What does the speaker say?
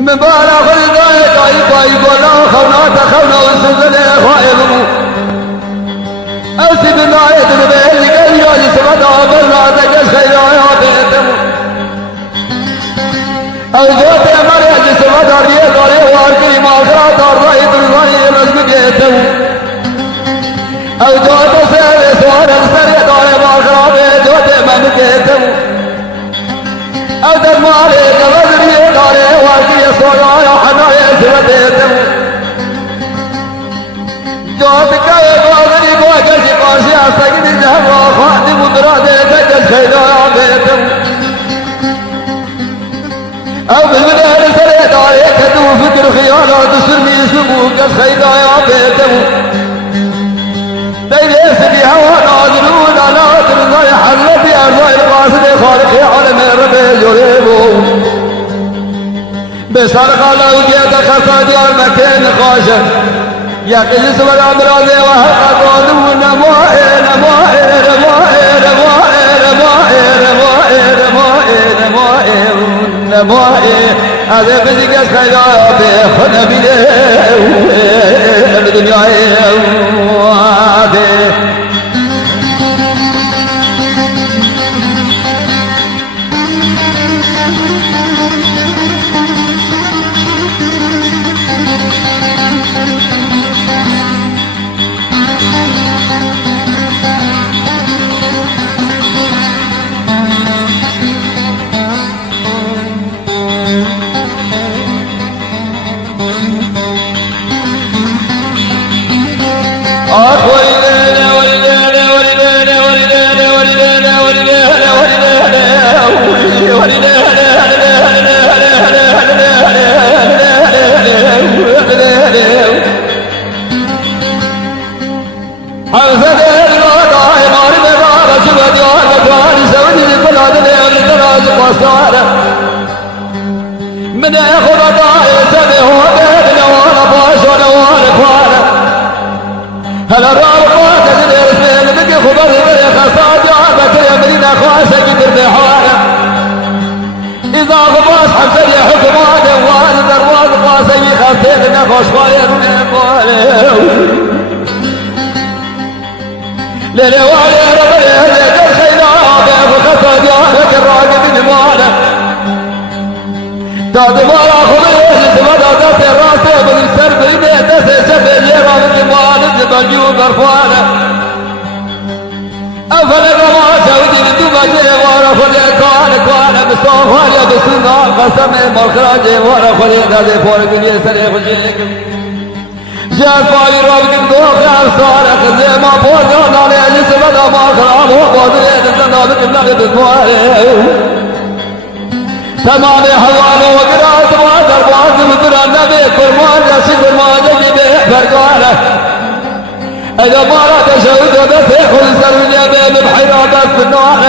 مبارك الداية طيب ولا خونا تخونا والسزل خائبه أسد الداية تنبيه لكي يجي سبدا برنا تجس خيرا يعطيتم أوجوت أمر يجي سبدا ريه داري واركي ماغرات الرأيت الرأي رزمكيتم أوجوت سير سوار السري داري ماغرات جوت ممكيتم أودر مالك غزري داري واركي صويا يا حنايا سبتيتم جوتك يا غزري بوجه قاسي أسجد الذهب وخاتم مدرادي تجس خيرا يعطيتم أو بالمدار سري داري كدو فكر خيانات سرمي سبوك خيرا يعطيتم ليس بهوى ناظرون على ترضى حل في أرض القاصد خالق عالم الرب يريبه بسرق لو جيت خصاد المكان خاشا يقيس والأمراض وهقضون مائر مائر مائر مائر مائر مائر مائر مائر مائر هذا بذيك الخيرات خلنا بيه الدنيا من ياخذ ضايع سنه وبين وانا باش وانا فانا هلا الرابط اللي يرسل بدي خبر بي خصاد جابت يمين خاشك بالرحاله اذا غباش حمزه حكم وانا دروازه قاسي خفيت نخش خير من للوالي ربي هديك الخيرات وخصاد جابت الراجل من ماله داد مالا خبيث سبدا دست راسه بالسر بالبيت دست شبه يرى من جمال الزباليو برفانه أفل الرماء سودي من دوبا جيوارا خلي كوانا بصوفاريا بسنا قسم مخرا جيوارا خلي دادي فور بني سري خجيك جال فاي رابط دوخار صارك زي ما فور نالي عجي سبدا مخرا مو بودري دزنا بكنا بدواري تمام حوالي وقرات وادر وادر وقرا النبي كرمان ياسي كرمان جديد فرقانه اذا ما رأت شهود وبسيح والسر اليمين بحيرات النار